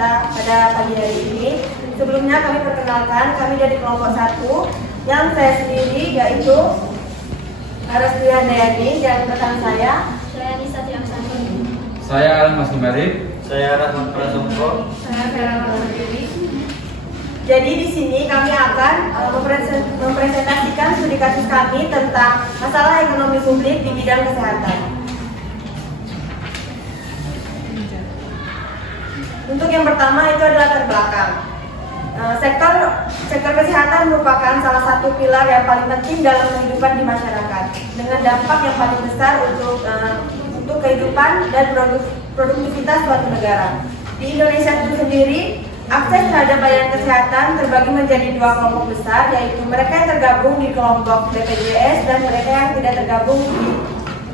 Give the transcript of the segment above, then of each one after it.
kita pada pagi hari ini. Sebelumnya kami perkenalkan, kami dari kelompok 1 yang saya sendiri yaitu Resti Handayani dan rekan saya Nisa Tiaksani. Saya Alan Mas Numerik. Saya Rahmat Prasongko. Saya Vera Sendiri. Jadi di sini kami akan mempresentasikan studi kasus kami tentang masalah ekonomi publik di bidang kesehatan. Untuk yang pertama itu adalah latar belakang. Sektor kesehatan merupakan salah satu pilar yang paling penting dalam kehidupan di masyarakat, dengan dampak yang paling besar untuk kehidupan dan produktivitas suatu negara. Di Indonesia itu sendiri, akses terhadap layanan kesehatan terbagi menjadi dua kelompok besar, yaitu mereka yang tergabung di kelompok BPJS dan mereka yang tidak tergabung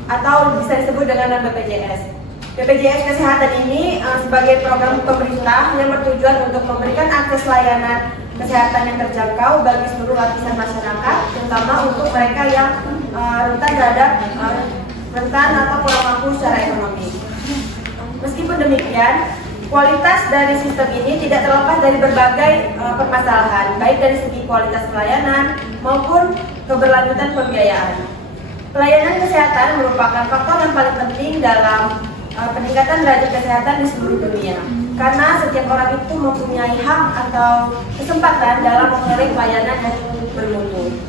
atau bisa disebut dengan non-BPJS. BPJS Kesehatan ini sebagai program pemerintah yang bertujuan untuk memberikan akses layanan kesehatan yang terjangkau bagi seluruh lapisan masyarakat, terutama untuk mereka yang rentan atau kurang mampu secara ekonomi. Meskipun demikian, kualitas dari sistem ini tidak terlepas dari berbagai permasalahan, baik dari segi kualitas pelayanan maupun keberlanjutan pembiayaan. Pelayanan kesehatan merupakan faktor yang paling penting dalam peningkatan derajat kesehatan di seluruh dunia, karena setiap orang itu mempunyai hak atau kesempatan dalam memperoleh pelayanan yang bermutu.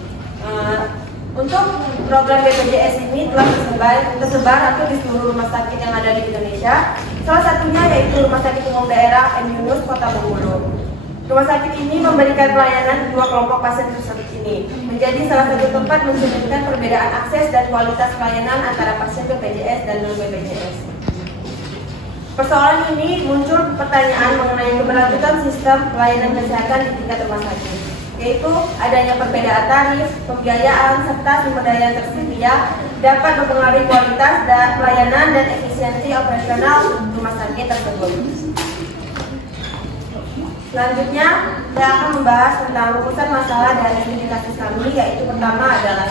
Untuk program BPJS ini telah tersebar di seluruh rumah sakit yang ada di Indonesia. Salah satunya yaitu Rumah Sakit Umum Daerah M. Yunus, Kota Bengkulu. Rumah sakit ini memberikan pelayanan dua kelompok pasien tersebut ini, menjadi salah satu tempat mencerminkan perbedaan akses dan kualitas pelayanan antara pasien BPJS dan non-BPJS. Persoalan ini muncul pertanyaan mengenai keberlanjutan sistem pelayanan kesehatan di tingkat rumah sakit, yaitu adanya perbedaan tarif, pembiayaan, serta sumber daya yang tersedia dapat mempengaruhi kualitas pelayanan dan efisiensi operasional rumah sakit tersebut. Selanjutnya, saya akan membahas tentang rumusan masalah dari studi kasus kami, yaitu pertama adalah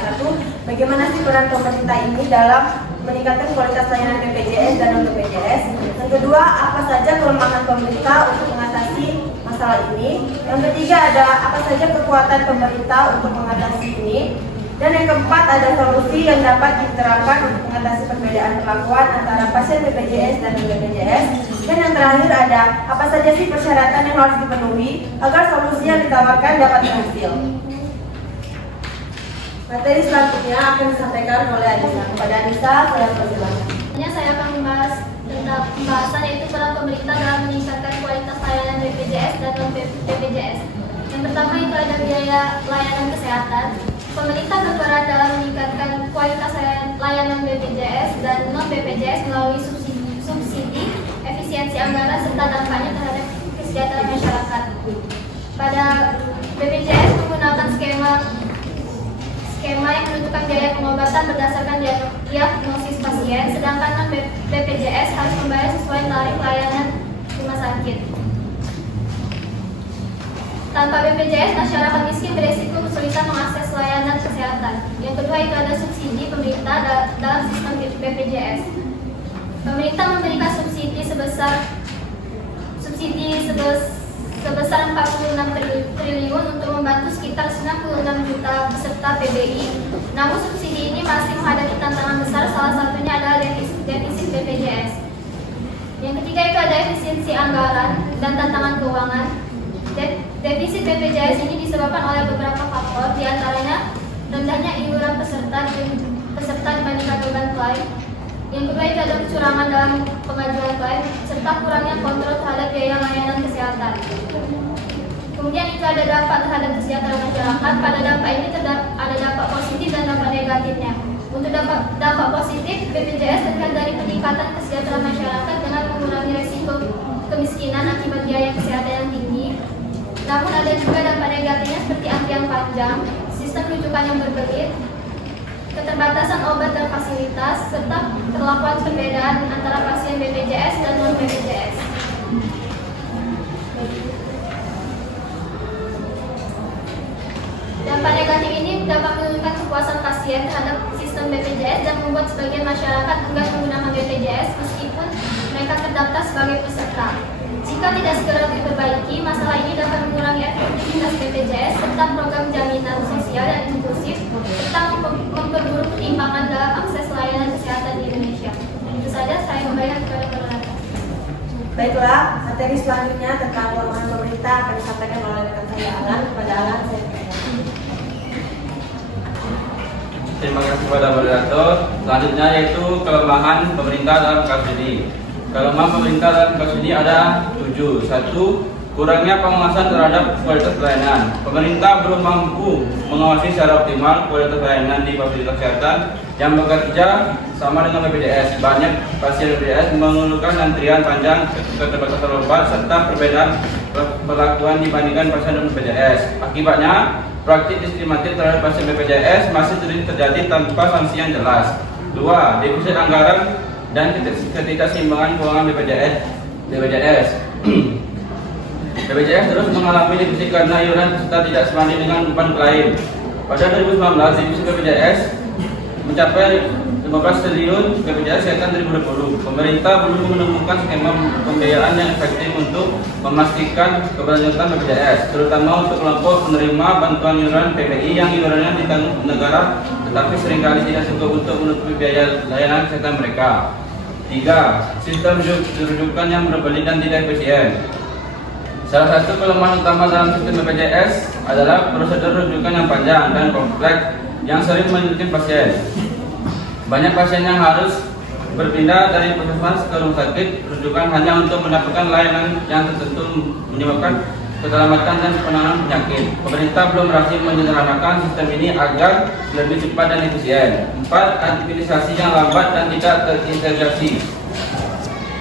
bagaimana sih peran pemerintah ini dalam meningkatkan kualitas layanan BPJS dan non-BPJS. Yang kedua, apa saja kelemahan pemerintah untuk mengatasi masalah ini. Yang ketiga, ada apa saja kekuatan pemerintah untuk mengatasi ini. Dan yang keempat, ada solusi yang dapat diterapkan untuk mengatasi perbedaan perlakuan antara pasien BPJS dan non-BPJS. Dan yang terakhir, ada apa saja sih persyaratan yang harus dipenuhi agar solusi yang ditawarkan dapat berhasil. Materi selanjutnya akan disampaikan oleh Anissa. Kepada Anissa, saya persilakan. Saya akan membahas tentang pembahasan yaitu peran pemerintah dalam meningkatkan kualitas layanan BPJS dan non-BPJS. Yang pertama itu ada biaya layanan kesehatan. Pemerintah berperan dalam meningkatkan kualitas layanan BPJS dan non-BPJS melalui subsidi, efisiensi anggaran serta dampaknya terhadap kesejahteraan masyarakat. Pada BPJS menggunakan skema yang menentukan biaya pengobatan berdasarkan diagnosis pasien, sedangkan non-BPJS harus membayar sesuai tarif layanan rumah sakit. Tanpa BPJS, masyarakat miskin beresiko kesulitan mengakses layanan kesehatan. Yang kedua itu ada subsidi pemerintah dalam sistem BPJS. Pemerintah memberikan subsidi sebesar 46 triliun untuk membantu sekitar 96 juta peserta PBI. Namun subsidi ini masih menghadapi tantangan besar, salah satunya adalah defisit BPJS. Yang ketiga itu ada efisiensi anggaran dan tantangan keuangan. Defisit BPJS ini disebabkan oleh beberapa faktor, diantaranya rendahnya iuran peserta dibandingkan beban klaim. Yang kedua itu ada kecurangan dalam pengajuan klaim serta kurangnya kontrol terhadap biaya layanan kesehatan. Kemudian itu ada dampak terhadap kesejahteraan masyarakat. Pada dampak ini ada dampak positif dan dampak negatifnya. Untuk dampak positif, BPJS terkait dari peningkatan kesejahteraan masyarakat dengan mengurangi resiko kemiskinan akibat biaya kesehatan yang tinggi. Namun ada juga dampak negatifnya seperti antrian panjang, sistem rujukan yang berbelit, keterbatasan obat dan fasilitas, serta perlakuan perbedaan antara pasien BPJS dan non-BPJS. Dampak negatif ini dapat menurunkan kepuasan pasien terhadap sistem BPJS dan membuat sebagian masyarakat enggan menggunakan BPJS meskipun mereka terdaftar sebagai peserta. Jika Jika tidak segera diperbaiki, masalah ini dapat mengurangi efektivitas BPJS serta program jaminan sosial yang inklusif serta memperburuk ketimpangan dalam akses layanan kesehatan di Indonesia. Itu saja saya memberikan kepada moderator. Baiklah, materi selanjutnya tentang kelemahan pemerintah akan disampaikan oleh rekan saya Alan. Kepada Alan, saya persilakan. Terima kasih kepada moderator. Selanjutnya yaitu kelemahan pemerintah dalam kasus ini. Kelemahan pemerintah dalam kasus ini ada 7. 1. Kurangnya pengawasan terhadap kualitas pelayanan. Pemerintah belum mampu mengawasi secara optimal kualitas pelayanan di fasilitas kesehatan yang bekerja sama dengan BPJS. Banyak pasien BPJS mengeluhkan antrian panjang, keterbatasan obat, serta perbedaan perlakuan dibandingkan pasien non BPJS. Akibatnya, praktik diskriminatif terhadap pasien BPJS masih sering terjadi tanpa sanksi yang jelas. 2. Defisit anggaran dan ketidakseimbangan keuangan BPJS. BPJS terus mengalami defisit karena iuran peserta tidak sebanding dengan beban klaim. Pada 2019, defisit BPJS mencapai 15 triliun BPJS Kesehatan 2020. Pemerintah belum menemukan skema pembiayaan yang efektif untuk memastikan keberlanjutan BPJS, terutama untuk kelompok penerima bantuan iuran PBI yang iurannya ditanggung negara, tetapi seringkali tidak cukup untuk menutupi biaya layanan kesehatan mereka. 3. Sistem rujukan yang berbelit dan tidak efisien. Salah satu kelemahan utama dalam sistem BPJS adalah prosedur rujukan yang panjang dan kompleks yang sering menyulitkan pasien. Banyak pasien yang harus berpindah dari puskesmas ke rumah sakit rujukan hanya untuk mendapatkan layanan yang tertentu, menyebabkan keselamatan dan penanganan penyakit. Pemerintah belum berhasil menyederhanakan sistem ini agar lebih cepat dan efisien. 4. Administrasi yang lambat dan tidak terintegrasi.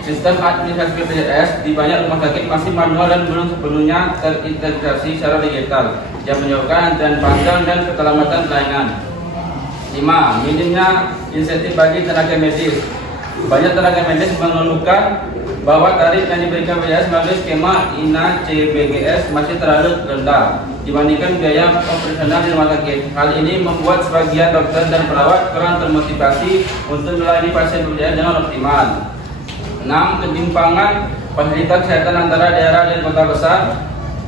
Sistem administrasi BPJS di banyak rumah sakit masih manual dan belum sepenuhnya terintegrasi secara digital, yang menyebabkan antrian panjang dan keterlambatan pelayanan. 5. Minimnya insentif bagi tenaga medis. Banyak tenaga medis mengeluhkan bahwa tarif yang diberikan BPJS melalui skema INA CBGS masih terlalu rendah dibandingkan biaya operasional di rumah sakit. Hal ini membuat sebagian dokter dan perawat kurang termotivasi untuk melayani pasien BPJS dengan optimal. 6. Ketimpangan fasilitas kesehatan antara daerah dan kota besar.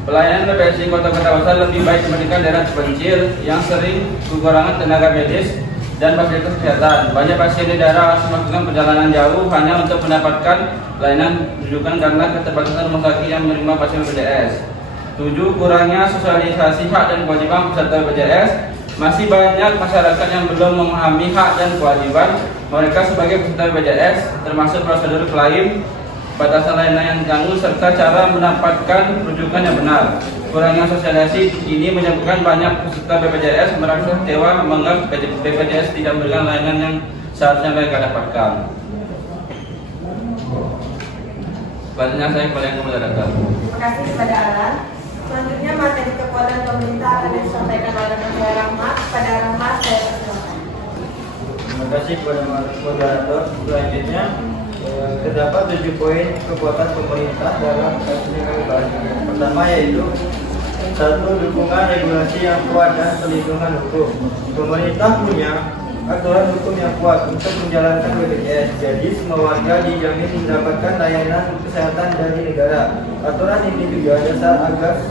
Pelayanan BPJS di kota-kota besar lebih baik dibandingkan daerah terpencil yang sering kekurangan tenaga medis dan fasilitas kesehatan. Banyak pasien di daerah harus melakukan perjalanan jauh hanya untuk mendapatkan pelayanan rujukan karena keterbatasan rumah sakit yang menerima pasien BPJS. 7. Kurangnya sosialisasi hak dan kewajiban peserta BPJS. Masih banyak masyarakat yang belum memahami hak dan kewajiban mereka sebagai peserta BPJS, termasuk prosedur klaim, batasan layanan yang ditanggung, serta cara mendapatkan rujukan yang benar. Kurangnya sosialisasi ini menyebabkan banyak peserta BPJS merasa kecewa menganggap BPJS tidak memberikan layanan yang seharusnya mereka dapatkan. Selanjutnya saya kembali ke moderator. Terima kasih kepada Alan. Selanjutnya materi kekuatan pemerintah akan disampaikan oleh rekan saya Rahmat. Kepada Rahmat, saya persilakan. Terima kasih kepada moderator. Selanjutnya terdapat 7 poin kekuatan pemerintah dalam kasus yang kami bahas. Pertama yaitu 1. Dukungan regulasi yang kuat dan perlindungan hukum. Pemerintah punya aturan hukum yang kuat untuk menjalankan BPJS, jadi semua warga dijamin mendapatkan layanan kesehatan dari negara. Aturan ini juga dasar agar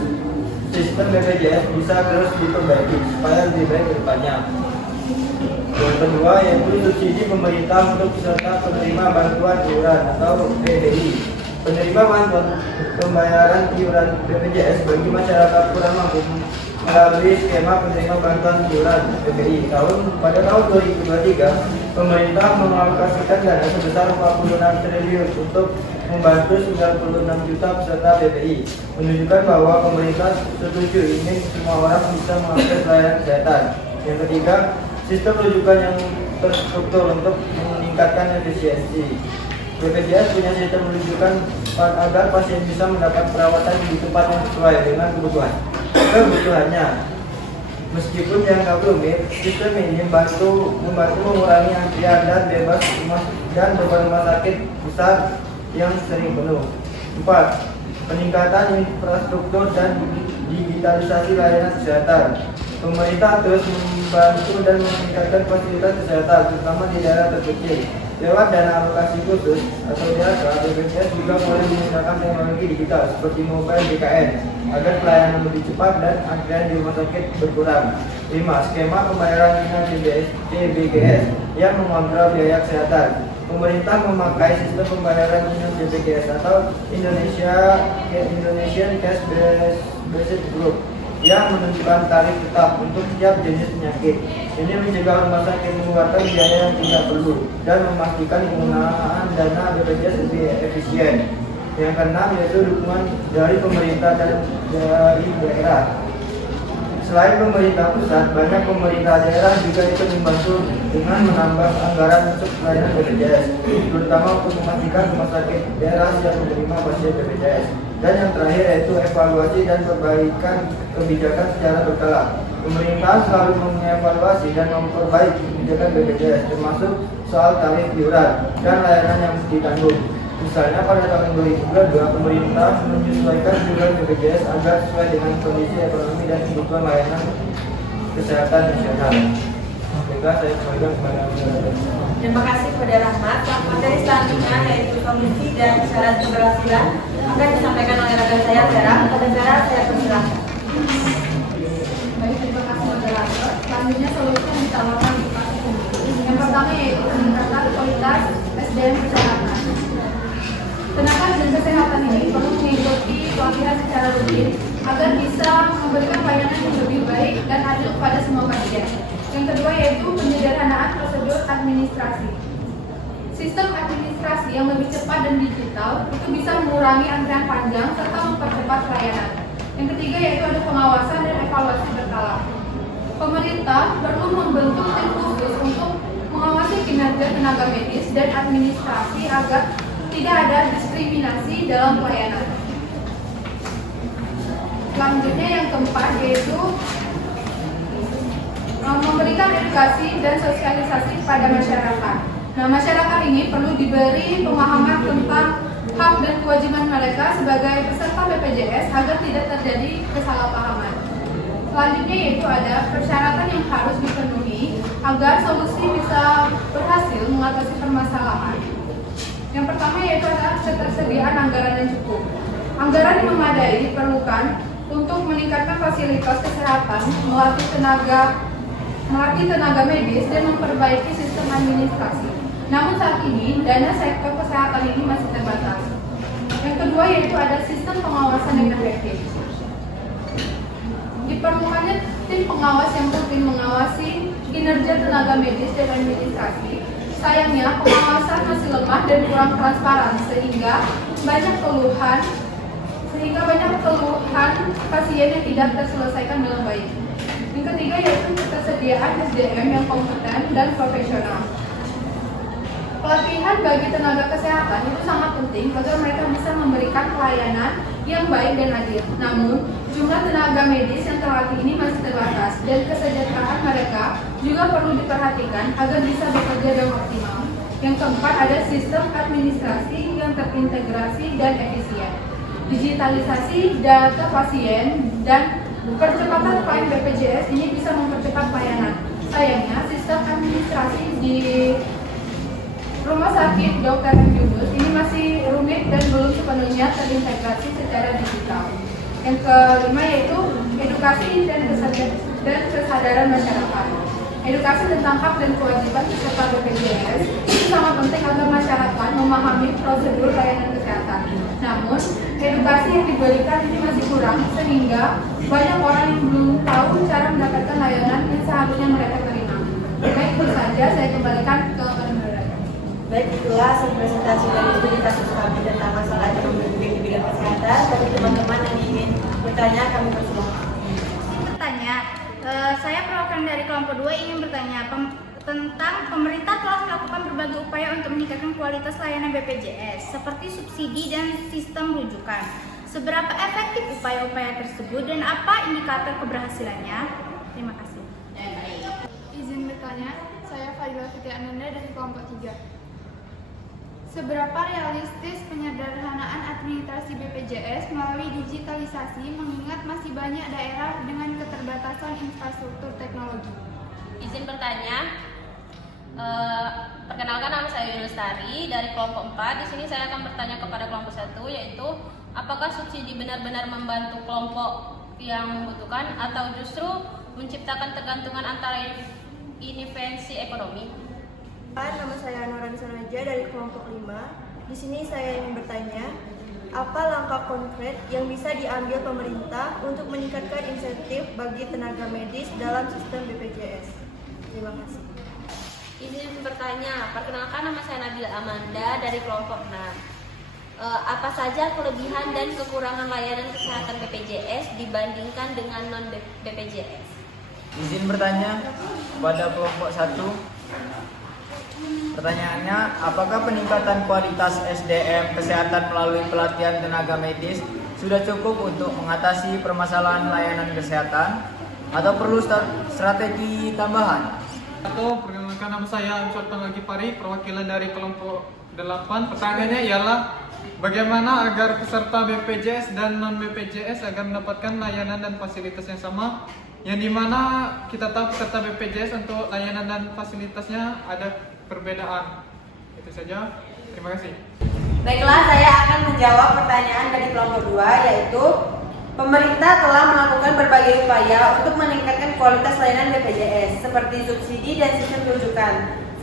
sistem BPJS bisa terus diperbaiki supaya lebih baik ke depannya. Yang kedua yaitu subsidi pemerintah untuk peserta penerima bantuan iuran atau PBI. Penerima bantuan pembayaran iuran BPJS bagi masyarakat kurang mampu melalui skema penerima bantuan iuran PBI. Pada tahun 2023, pemerintah mengalokasikan dana sebesar 46 triliun untuk membantu 96 juta peserta PBI, menunjukkan bahwa pemerintah setuju ingin semua orang bisa mengakses layanan kesehatan. Yang ketiga, sistem rujukan yang terstruktur untuk meningkatkan efisiensi. BPJS punya sistem rujukan agar pasien bisa mendapat perawatan di tempat yang sesuai dengan kebutuhannya. Meskipun dianggap rumit, sistem ini membantu mengurangi antrian dan bebas dan beban rumah sakit besar yang sering penuh. 4. Peningkatan infrastruktur dan digitalisasi layanan kesehatan. Pemerintah terus membantu dan meningkatkan fasilitas kesehatan, terutama di daerah terpencil. Lewat dana alokasi khusus atau DAK, BPJS juga mulai menggunakan teknologi digital seperti mobile BKN agar pelayanan lebih cepat dan antrian di rumah sakit berkurang. 5. Skema pembayaran kinerja BPJS yang mengontrol biaya kesehatan. Pemerintah memakai sistem pembayaran kinerja BPJS atau Indonesian Cash Based Group yang menentukan tarif tetap untuk setiap jenis penyakit. Ini mencegah rumah sakit mengeluarkan biaya yang tidak perlu dan memastikan penggunaan dana BPJS lebih efisien. Yang keenam yaitu dukungan dari pemerintah dan dari daerah. Selain pemerintah pusat, banyak pemerintah daerah juga ikut membantu dengan menambah anggaran untuk pelayanan BPJS, terutama untuk memastikan rumah sakit daerah siap menerima pasien BPJS. Dan yang terakhir yaitu evaluasi dan perbaikan kebijakan secara berkala. Pemerintah selalu mengevaluasi dan memperbaiki kebijakan BPJS, termasuk soal tarif iuran dan layanan yang ditanggung. Misalnya pada tahun 2022, pemerintah menyesuaikan iuran BPJS agar sesuai dengan kondisi ekonomi dan kebutuhan layanan kesehatan nasional. Juga saya sampaikan kepada moderator. Terima kasih kepada Rahmat. Materi selanjutnya yaitu kondisi dan syarat keberhasilan akan disampaikan oleh rekan saya Vera. Kepada Vera saya persilahkan. Baik, terima kasih moderator. Selanjutnya solusi yang ditawarkan di praktik sendiri. Yang pertama yaitu peningkatan kualitas SDM kesehatan. Tenaga dan kesehatan ini perlu mengikuti pelatihan secara rutin agar bisa memberikan pelayanan yang lebih baik dan adil kepada semua pasien. Yang kedua yaitu penyederhanaan prosedur administrasi. Sistem administrasi yang lebih cepat dan digital itu bisa mengurangi antrian panjang serta mempercepat pelayanan. Yang ketiga yaitu ada pengawasan dan evaluasi berkala. Pemerintah perlu membentuk tim khusus untuk mengawasi kinerja tenaga medis dan administrasi agar tidak ada diskriminasi dalam pelayanan. Selanjutnya yang keempat yaitu memberikan edukasi dan sosialisasi kepada masyarakat. Nah, masyarakat ini perlu diberi pemahaman tentang hak dan kewajiban mereka sebagai peserta BPJS agar tidak terjadi kesalahpahaman. Selanjutnya yaitu ada persyaratan yang harus dipenuhi agar solusi bisa berhasil mengatasi permasalahan. Yang pertama yaitu adalah ketersediaan anggaran yang cukup. Anggaran yang memadai diperlukan untuk meningkatkan fasilitas kesehatan, melatih tenaga medis dan memperbaiki sistem administrasi. Namun saat ini dana sektor kesehatan ini masih terbatas. Yang kedua yaitu ada sistem pengawasan yang efektif. Diperlukannya tim pengawas yang rutin mengawasi kinerja tenaga medis dan administrasi. Sayangnya pengawasan masih lemah dan kurang transparan sehingga banyak keluhan pasien yang tidak terselesaikan dengan baik. Yang ketiga yaitu ketersediaan SDM yang kompeten dan profesional. Pelatihan bagi tenaga kesehatan itu sangat penting agar mereka bisa memberikan pelayanan yang baik dan adil. Namun, jumlah tenaga medis yang terlatih ini masih terbatas dan kesejahteraan mereka juga perlu diperhatikan agar bisa bekerja dengan optimal. Yang keempat ada sistem administrasi yang terintegrasi dan efisien. Digitalisasi data pasien dan percepatan klaim BPJS ini bisa mempercepat pelayanan. Sayangnya, sistem administrasi di Rumah Sakit Dr. M. Yunus ini masih rumit dan belum sepenuhnya terintegrasi secara digital. Yang kelima yaitu edukasi dan kesadaran masyarakat. Edukasi tentang hak dan kewajiban peserta BPJS itu sangat penting agar masyarakat memahami prosedur layanan kesehatan. Namun, edukasi yang diberikan ini masih kurang sehingga banyak orang yang belum tahu cara mendapatkan layanan yang seharusnya mereka terima. Baik, itu saja saya kembalikan ke moderator. Baik, itulah presentasi dari studi kasus kami tentang masalah ekonomi publik di bidang kesehatan. Bagi teman-teman yang ingin bertanya, kami persilahkan. Bertanya, saya perwakilan dari kelompok 2 ingin bertanya tentang pemerintah telah melakukan berbagai upaya untuk meningkatkan kualitas layanan BPJS seperti subsidi dan sistem rujukan. Seberapa efektif upaya-upaya tersebut dan apa indikator keberhasilannya? Terima kasih. Izin bertanya, saya Fadila Fitri Ananda dari kelompok 3. Seberapa realistis penyederhanaan administrasi BPJS melalui digitalisasi mengingat masih banyak daerah dengan keterbatasan infrastruktur teknologi? Izin bertanya. Perkenalkan, nama saya Yuni Lestari dari kelompok 4. Di sini saya akan bertanya kepada kelompok 1, yaitu apakah subsidi benar-benar membantu kelompok yang membutuhkan atau justru menciptakan tergantungan antara intervensi ekonomi? Nama saya Nurani Sanaja dari kelompok 5. Di sini saya ingin bertanya, apa langkah konkret yang bisa diambil pemerintah untuk meningkatkan insentif bagi tenaga medis dalam sistem BPJS? Terima kasih. Izin bertanya, perkenalkan, nama saya Nabila Amanda dari kelompok 6. Apa saja kelebihan dan kekurangan layanan kesehatan BPJS dibandingkan dengan non-BPJS? Izin bertanya pada kelompok 1. Pertanyaannya, apakah peningkatan kualitas SDM kesehatan melalui pelatihan tenaga medis sudah cukup untuk mengatasi permasalahan layanan kesehatan atau perlu strategi tambahan? Perkenalkan, nama saya Ansor Tangagi Pari, perwakilan dari kelompok 8. Pertanyaannya ialah bagaimana agar peserta BPJS dan non-BPJS agar mendapatkan layanan dan fasilitas yang sama, yang dimana kita tahu peserta BPJS untuk layanan dan fasilitasnya ada perbedaan. Itu saja, terima kasih. Baiklah, saya akan menjawab pertanyaan dari kelompok 2, yaitu pemerintah telah melakukan berbagai upaya untuk meningkatkan kualitas layanan BPJS seperti subsidi dan sistem rujukan.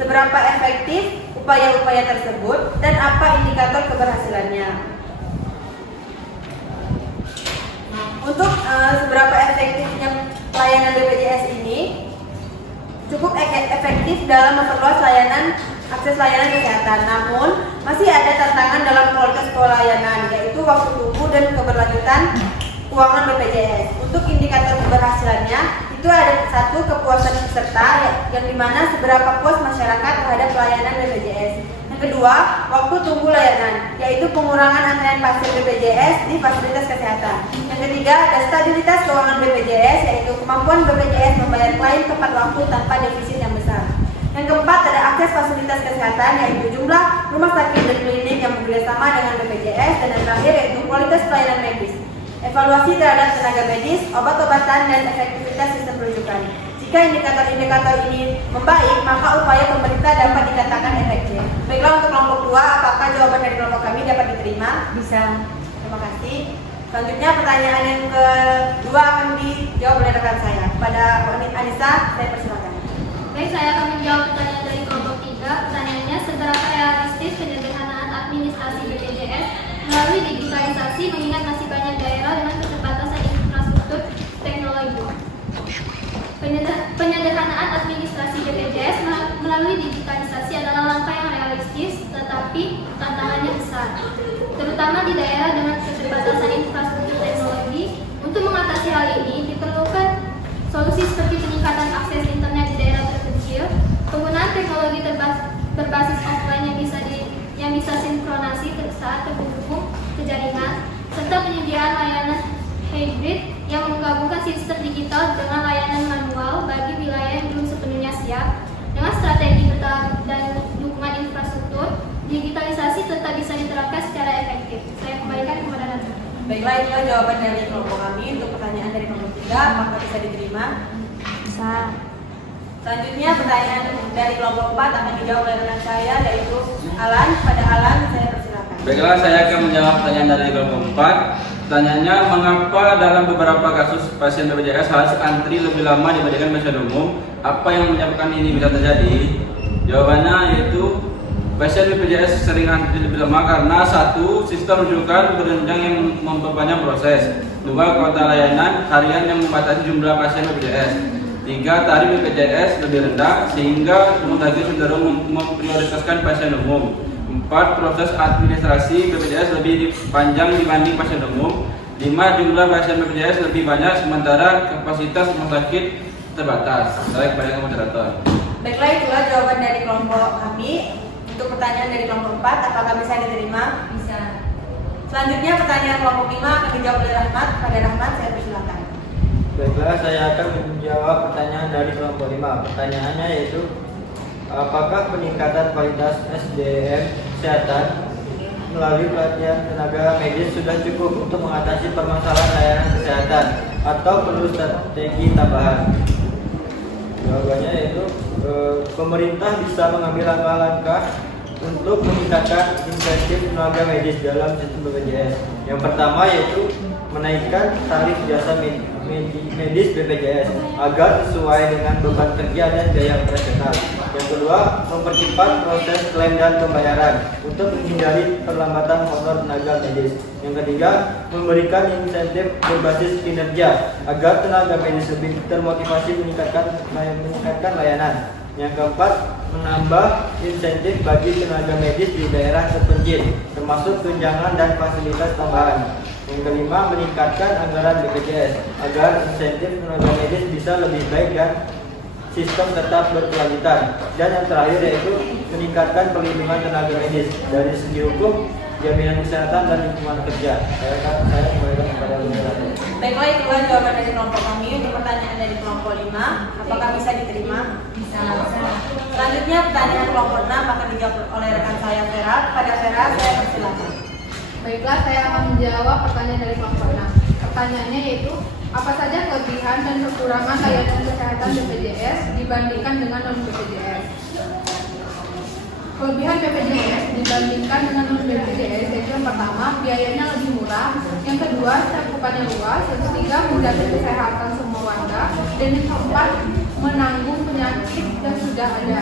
Seberapa efektif upaya-upaya tersebut dan apa indikator keberhasilannya? Untuk seberapa efektifnya layanan BPJS ini cukup efektif dalam memperluas akses layanan kesehatan. Namun masih ada tantangan dalam kualitas pelayanan, yaitu waktu tunggu dan keberlanjutan keuangan BPJS. Untuk indikator keberhasilannya itu ada 1, kepuasan peserta, yang dimana seberapa puas masyarakat terhadap pelayanan BPJS. Yang kedua, waktu tunggu layanan, yaitu pengurangan antrean pasien BPJS di fasilitas kesehatan. Yang ketiga, ada stabilitas keuangan BPJS, yaitu kemampuan BPJS membayar klaim tepat waktu tanpa defisit yang besar. Yang keempat, ada akses fasilitas kesehatan, yaitu jumlah rumah sakit dan klinik yang bekerjasama dengan BPJS. Dan yang terakhir, yaitu kualitas pelayanan medis, evaluasi terhadap tenaga medis, obat-obatan, dan efektivitas sistem rujukan. Jika indikator-indikator ini membaik, maka upaya pemerintah dapat dikatakan efektif. Baiklah, untuk kelompok 2, apakah jawaban dari kelompok kami dapat diterima? Bisa. Terima kasih. Selanjutnya pertanyaan yang kedua akan dijawab oleh rekan saya. Kepada Anissa, saya persilakan. Baik, saya akan menjawab pertanyaan dari kelompok 3. Pertanyaannya, seberapa realistis penyederhanaan administrasi BPJS melalui digitalisasi mengingat masih banyak daerah dengan keterbatasan infrastruktur teknologi? Penyederhanaan administrasi BPJS melalui digitalisasi adalah langkah yang realistis, tetapi tantangannya besar, terutama di daerah dengan keterbatasan infrastruktur teknologi. Untuk mengatasi hal ini, diperlukan solusi seperti peningkatan akses internet di daerah terpencil, penggunaan teknologi berbasis offline yang bisa sinkronasi saat terhubung ke jaringan, serta penyediaan layanan hybrid yang menggabungkan sistem digital dengan layanan manual bagi wilayah yang belum sepenuhnya siap. Dengan strategi dan dukungan infrastruktur, digitalisasi tetap bisa diterapkan secara efektif. Saya kembalikan kepada Nanda. Baiklah, inilah jawaban dari kelompok kami untuk pertanyaan dari kelompok 3. Apakah bisa diterima? Bisa. Selanjutnya pertanyaan dari kelompok 4 akan dijawab oleh rekan saya, yaitu Alan. Pada Alan, saya persilakan. Baiklah, saya akan menjawab pertanyaan dari kelompok 4. Pertanyaannya, mengapa dalam beberapa kasus pasien BPJS harus antri lebih lama dibandingkan pasien umum? Apa yang menyebabkan ini bisa terjadi? Jawabannya yaitu pasien BPJS sering antri lebih lama karena 1. Sistem rujukan berjenjang yang memperpanjang proses. 2. Kuota layanan harian yang membatasi jumlah pasien BPJS. 3. Tarif BPJS lebih rendah sehingga rumah sakit cenderung memprioritaskan pasien umum. 4. Proses administrasi BPJS lebih panjang dibanding pasien umum. 5. Jumlah pasien BPJS lebih banyak sementara kapasitas rumah sakit terbatas. Saya kepada moderator. Baiklah, itulah jawaban dari kelompok kami. Untuk pertanyaan dari kelompok 4, apakah bisa diterima? Bisa. Selanjutnya pertanyaan kelompok 5 akan dijawab oleh Rahmat. Pada Rahmat, saya persilakan. Baiklah, saya akan menjawab pertanyaan dari kelompok 5. Pertanyaannya yaitu, apakah peningkatan kualitas SDM kesehatan melalui pelatihan tenaga medis sudah cukup untuk mengatasi permasalahan layanan kesehatan atau perlu strategi tambahan? Jawabannya yaitu pemerintah bisa mengambil langkah-langkah untuk meningkatkan insentif tenaga medis dalam sistem BPJS. Yang pertama yaitu menaikkan tarif jasa medis BPJS agar sesuai dengan beban kerja dan biaya operasional. Yang kedua, mempercepat proses klaim dan pembayaran untuk menghindari perlambatan honor tenaga medis. Yang ketiga, memberikan insentif berbasis kinerja agar tenaga medis lebih termotivasi meningkatkan layanan. Yang keempat, menambah insentif bagi tenaga medis di daerah terpencil, termasuk tunjangan dan fasilitas tambahan. Yang kelima, meningkatkan anggaran BPJS agar insentif tenaga medis bisa lebih baik dan sistem tetap berkelanjutan. Dan yang terakhir yaitu meningkatkan perlindungan tenaga medis dari segi hukum, jaminan kesehatan dan lingkungan kerja. Saya kembalikan kepada moderator. Baiklah, itulah jawaban dari kelompok kami untuk pertanyaan dari kelompok 5. Apakah bisa diterima? Bisa. Selanjutnya pertanyaan kelompok 6 akan dijawab oleh rekan saya Vera. Pada Vera, saya persilakan. Baiklah, saya akan menjawab pertanyaan dari kelompok 6. Pertanyaannya yaitu, apa saja kelebihan dan kekurangan layanan kesehatan BPJS dibandingkan dengan non-BPJS? Kelebihan BPJS dibandingkan dengan non-BPJS yaitu yang pertama, biayanya lebih murah. Yang kedua, cakupannya luas. Yang ketiga, menjaga kesehatan semua warga. Dan yang keempat, menanggung penyakit yang sudah ada.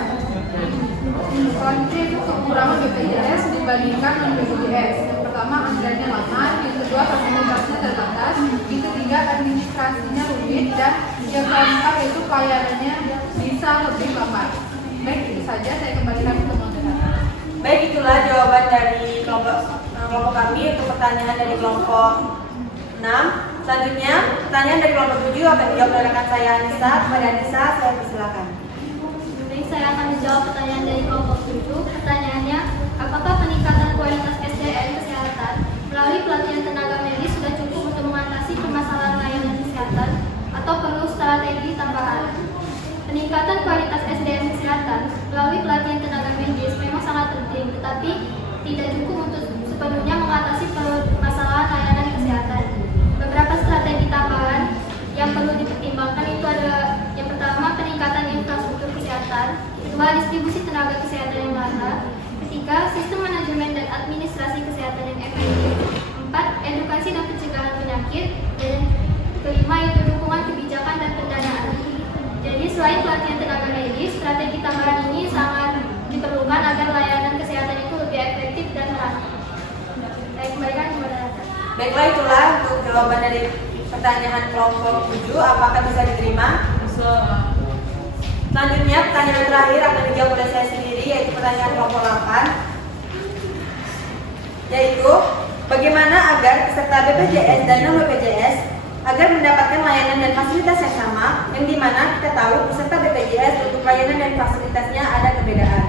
Selanjutnya itu kekurangan BPJS dibandingkan non-BPJS. Yang pertama, anggarannya lama. Yang kedua, fasilitasnya terbatas. Yang ketiga, administrasinya rumit. Dan yang keempat itu pelayanannya bisa lebih lambat. Baik, itu saja. Saya kembalikan ke moderator. Baik, itulah jawaban dari kelompok kami untuk pertanyaan dari kelompok 6. Selanjutnya, pertanyaan dari kelompok 7 akan dijawab oleh rekan saya Anissa. Kepada Anissa, saya persilakan. Baik, saya akan menjawab pertanyaan dari kelompok 7. Pertanyaannya, apakah peningkatan kualitas SDM kesehatan melalui pelatihan tenaga medis sudah cukup untuk mengatasi permasalahan layanan kesehatan atau perlu strategi tambahan? Peningkatan kualitas SDM kesehatan melalui pelatihan tenaga medis memang sangat penting, tetapi tidak cukup untuk sepenuhnya mengatasi permasalahan layanan kesehatan. Beberapa strategi tambahan yang perlu dipertimbangkan itu adalah yang pertama, peningkatan infrastruktur kesehatan, kedua, distribusi tenaga kesehatan yang merata, ketiga, sistem manajemen dan administrasi kesehatan yang efektif, empat, edukasi dan pencegahan penyakit, dan kelima, yaitu dukungan kebijakan dan pendanaan. Jadi selain pelatihan tenaga medis, strategi tambahan ini sangat diperlukan agar layanan kesehatan itu lebih efektif dan merata. Saya kembalikan kepada Rata. Baiklah, itulah untuk jawaban dari pertanyaan kelompok 7. Apakah bisa diterima? Bisa. Selanjutnya, pertanyaan terakhir akan dijawab oleh saya sendiri, yaitu pertanyaan kelompok 8. Yaitu, bagaimana agar peserta BPJS dan non-BPJS agar mendapatkan layanan dan fasilitas yang sama, yang dimana kita tahu peserta BPJS untuk layanan dan fasilitasnya ada perbedaan.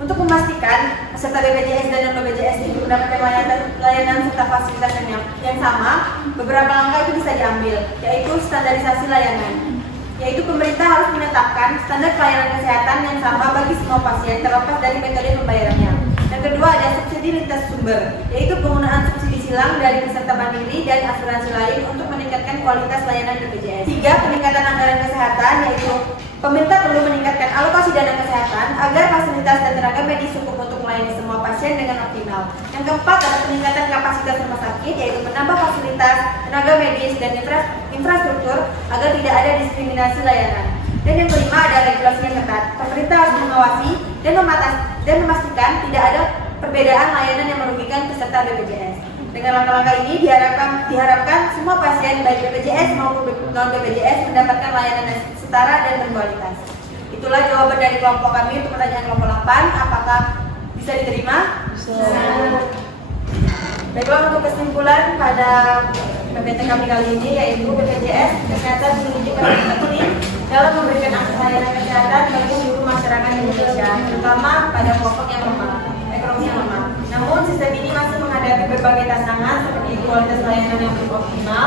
Untuk memastikan peserta BPJS dan non-BPJS itu mendapatkan layanan serta fasilitas yang sama, beberapa langkah itu bisa diambil, yaitu standarisasi layanan. Yaitu pemerintah harus menetapkan standar pelayanan kesehatan yang sama bagi semua pasien terlepas dari metode pembayarannya. Yang kedua, ada subsidi lintas sumber, yaitu penggunaan subsidi silang dari peserta mandiri dan asuransi lain untuk meningkatkan kualitas layanan BPJS. Tiga, peningkatan anggaran kesehatan, yaitu pemerintah perlu meningkatkan alokasi dana kesehatan agar fasilitas dan tenaga medis cukup untuk melayani semua pasien dengan optimal. Yang keempat, ada peningkatan kapasitas rumah sakit, yaitu menambah fasilitas, tenaga medis, dan infrastruktur agar tidak ada diskriminasi layanan. Dan yang kelima, ada regulasi yang ketat. Pemerintah harus mengawasi dan memastikan tidak ada perbedaan layanan yang merugikan peserta BPJS. Dengan langkah-langkah ini diharapkan semua pasien baik BPJS maupun non-BPJS mendapatkan layanan yang setara dan berkualitas. Itulah jawaban dari kelompok kami untuk pertanyaan kelompok 8. Apakah bisa diterima? Bisa. Baiklah, untuk kesimpulan pada PPT kami kali ini, yaitu BPJS Kesehatan menunjukkan penting dalam memberikan akses layanan kesehatan bagi seluruh masyarakat Indonesia, terutama pada kelompok yang lemah, ekonomi yang lemah. Namun, sistem ini masih menghadapi berbagai tantangan seperti kualitas layanan yang belum optimal,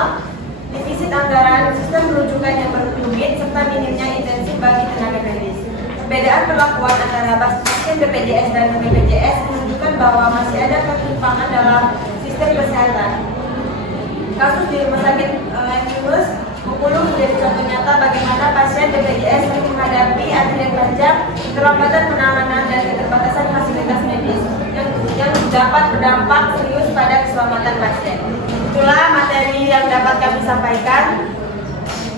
defisit anggaran, sistem rujukan yang rumit, serta minimnya intensif bagi tenaga medis. Perbedaan perbedaan perlakuan antara pasien BPJS dan BPJS menunjukkan bahwa masih ada ketimpangan dalam sistem kesehatan. Kasus di Rumah Sakit Yunus Bengkulu menjadi contoh nyata bagaimana pasien BPJS menghadapi antrian panjang, keterlambatan penanganan dan keterbatasan fasilitas medis yang dapat berdampak serius pada keselamatan pasien. Itulah materi yang dapat kami sampaikan.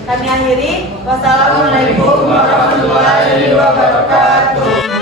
Kami akhiri. Wassalamualaikum warahmatullahi wabarakatuh.